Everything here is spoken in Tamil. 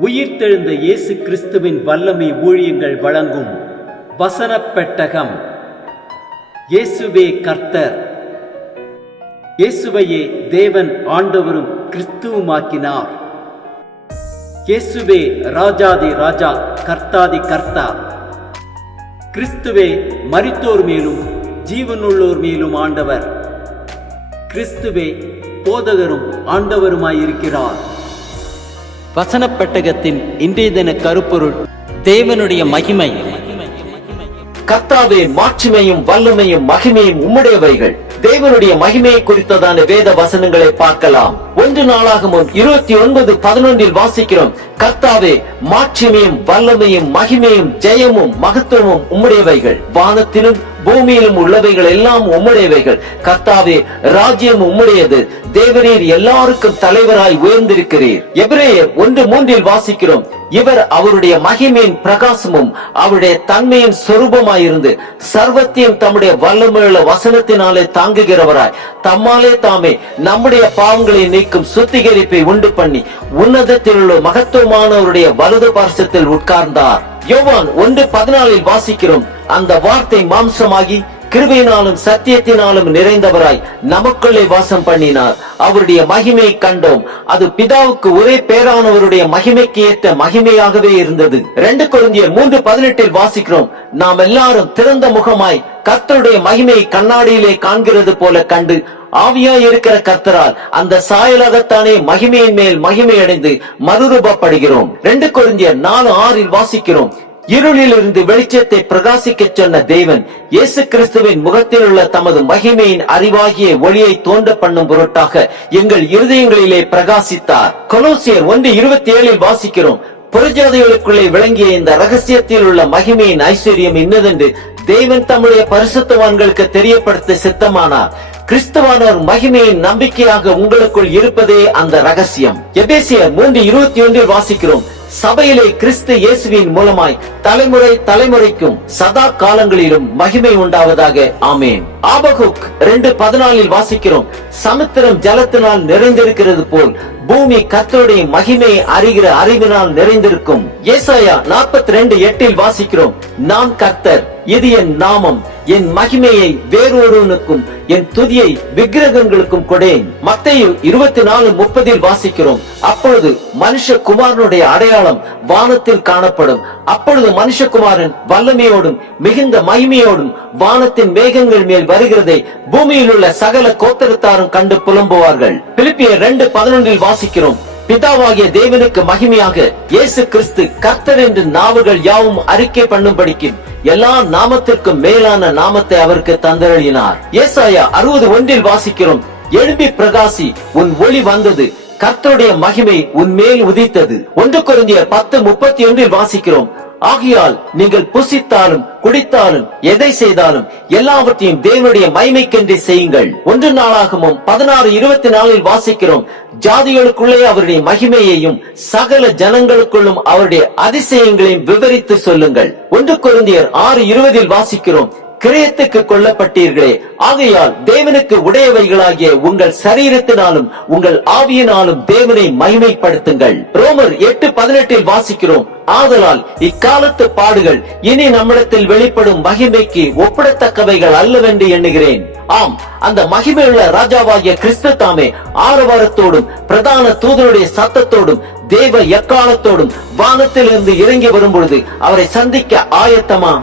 உயிர்த்தெழுந்த இயேசு கிறிஸ்துவின் வல்லமை ஊழியங்கள் வழங்கும் வசனப் பெட்டகம். இயேசுவே கர்த்தர். இயேசுவையே தேவன் ஆண்டவரும் கிறிஸ்துவுமாக்கினார். இயேசுவே ராஜாதி ராஜா, கர்த்தாதி கர்த்தா. கிறிஸ்துவே மரித்தோர் மேலும் ஜீவனுள்ளோர் மேலும் ஆண்டவர். கிறிஸ்துவே போதகரும் ஆண்டவருமாயிருக்கிறார். வசனப் பெட்டகத்தின் இன்றைய தின கருப்பொருள்: தேவனுடைய மகிமை. கர்த்தாவே, மாட்சிமையும் வல்லமையும் மகிமையும் உம்முடையவைகள். தேவனுடைய மகிமையை குறித்ததான வேத வசனங்களை பார்க்கலாம். 1 நாளாகமம் 29:11 வாசிக்கிறோம்: கர்த்தாவே, மாட்சிமையும் வல்லமையும் மகிமையும் ஜெயமும் மகத்துவமும் உம்முடையவைகள். வானத்திலும் பூமியிலும் உள்ளவைகள் எல்லாம் உம்முடையவைகள். கர்த்தாவே, ராஜ்யம் உம்முடையது. தேவரீர் எல்லாருக்கும் தலைவராய் உயர்ந்திருக்கிறீர். எபிரேயர் 1:3 வாசிக்கிறோம்: இவர் அவருடைய மகிமையின் பிரகாசமும் அவருடைய தன்மையின் சொரூபமாயிருந்து சர்வத்தையும் தம்முடைய வல்லமையுள்ள வசனத்தினாலே தாங்குகிறவராய் தம்மாலே தாமே நம்முடைய பாவங்களை நீக்கும் சுத்திகரிப்பை உண்டு பண்ணி உன்னதத்தில் உள்ள மகத்துவமானவருடைய வலது பார்சத்தில் உட்கார்ந்தார். யோவான் 1:14 வாசிக்கிறோம்: அந்த வார்த்தை மாம்சமாகி கிருபையினாலும் சத்தியத்தினாலும் நிறைந்தவராய் நமக்குள்ளே வாசம் பண்ணினார். அவருடைய மகிமையை கண்டோம். அது பிதாவுக்கு ஒரே பேரானவருடைய மகிமைக்கு ஏற்ற மகிமையாகவே இருந்தது. 2 கொரிந்தியர் 3:18 வாசிக்கிறோம்: நாம் எல்லாரும் திறந்த முகமாய் கர்த்தருடைய மகிமையை கண்ணாடியிலே காண்கிறது போல கண்டு ஆவியாய் இருக்கிற கர்த்தரால் அந்த சாயலாகத்தானே மகிமையின் மேல் மகிமை அடைந்து மறுரூபப்படுகிறோம். 2 கொரிந்தியர் 4:6 வாசிக்கிறோம்: இருளில் இருந்து வெளிச்சத்தை பிரகாசிக்க சொன்ன தேவன் இயேசு கிறிஸ்துவின் முகத்தில் உள்ள தமது மகிமையின் அறிவாகிய ஒளியை தோன்ற பண்ணும் பொருட்டாக எங்கள் இருதயங்களிலே பிரகாசித்தார். கொலோசியர் 1:27 வாசிக்கிறோம்: புறஜாதிகளுக்குள்ளே விளங்கிய இந்த ரகசியத்தில் உள்ள மகிமையின் ஐஸ்வர்யம் இன்னதென்று தேவன் தம்முடைய பரிசுத்தவான்களுக்கு தெரியப்படுத்த சித்தமானார். கிறிஸ்துவானவர் மகிமையின் நம்பிக்கையாக உங்களுக்குள் இருப்பதே அந்த ரகசியம். எபேசியர் 3:21 வாசிக்கிறோம்: சபையிலே கிறிஸ்து இயேசுவின் மூலமாய் தலைமுறை தலைமுறைக்கும் சதா காலங்களிலும் மகிமை உண்டாவதாக. ஆமேன். ஆபகுக் 2:14 வாசிக்கிறோம்: சமுத்திரம் ஜலத்தினால் நிறைந்திருக்கிறது போல் பூமி கர்த்தருடைய மகிமையை அறிகிற அறிவினால் நிறைந்திருக்கும். ஏசாயா 42:8 வாசிக்கிறோம்: நான் கர்த்தர், இது என் நாமம், என் மகிமையை வேறொருவனுக்கும் என் துதியை விக்கிரகங்களுக்கும் கொடேன். மத்தேயு 24:30 வாசிக்கிறோம்: அப்பொழுது மனுஷகுமாரனுடைய அடையாளம் வானத்தில் காணப்படும். அப்பொழுது மனுஷகுமாரன் வல்லமையோடும் மிகுந்த மகிமையோடும் வானத்தின் மேகங்கள் மேல் வருகிறதை பூமியில் உள்ள சகல கோத்திரத்தாரும் கண்டு புலம்புவார்கள். பிலிப்பியர் 2:11 வாசிக்கிறோம்: பிதாவாகிய தேவனுக்கு மகிமையாக இயேசு கிறிஸ்து கர்த்தர் என்று நாவுகள் யாவும் அறிக்கை பண்ணும்படிக்கு எல்லா நாமத்திற்கும் மேலான நாமத்தை அவருக்கு தந்தருளினார். ஏசாயா 60:1 வாசிக்கிறோம்: எழும்பி பிரகாசி, உன் ஒளி வந்தது, கர்த்தருடைய மகிமை உன் மேல் உதித்தது. 1 கொரிந்தியர் 10:31 வாசிக்கிறோம்: ஆகையால் நீங்கள் புசித்தாலும் குடித்தாலும் எதை செய்தாலும் எல்லாவற்றையும் தேவனுடைய மகிமைக்கென்றே செய்யுங்கள். 1 நாளாகமம் 16:24 வாசிக்கிறோம்: ஜாதிகளுக்குள்ளே அவருடைய மகிமையையும் சகல ஜனங்களுக்குள்ளும் அவருடைய அதிசயங்களையும் விவரித்து சொல்லுங்கள். 1 கொரிந்தியர் 6:20 வாசிக்கிறோம்: கிரயத்துக்கு கொல்லப்பட்டீர்களே, ஆகையால் தேவனுக்கு உடையவைகளாகிய உங்கள் சரீரத்தினாலும் உங்கள் ஆவியினாலும் தேவனை மகிமைப்படுத்துங்கள். ரோமர் 8:18 வாசிக்கிறோம்: ஆதலால் இக்காலத்து பாடுகள் இனி நம்மிடத்தில் வெளிப்படும் மகிமைக்கு ஒப்பிடத்தக்கவைகள் அல்லவென்று எண்ணுகிறேன். ஆம், அந்த மகிமையுள்ள ராஜாவாகிய கிறிஸ்து தாமே ஆரவாரத்தோடும் பிரதான தூதருடைய சத்தத்தோடும் தேவ எக்காலத்தோடும் வானத்திலிருந்து இறங்கி வரும்பொழுது அவரை சந்திக்க ஆயத்தமா?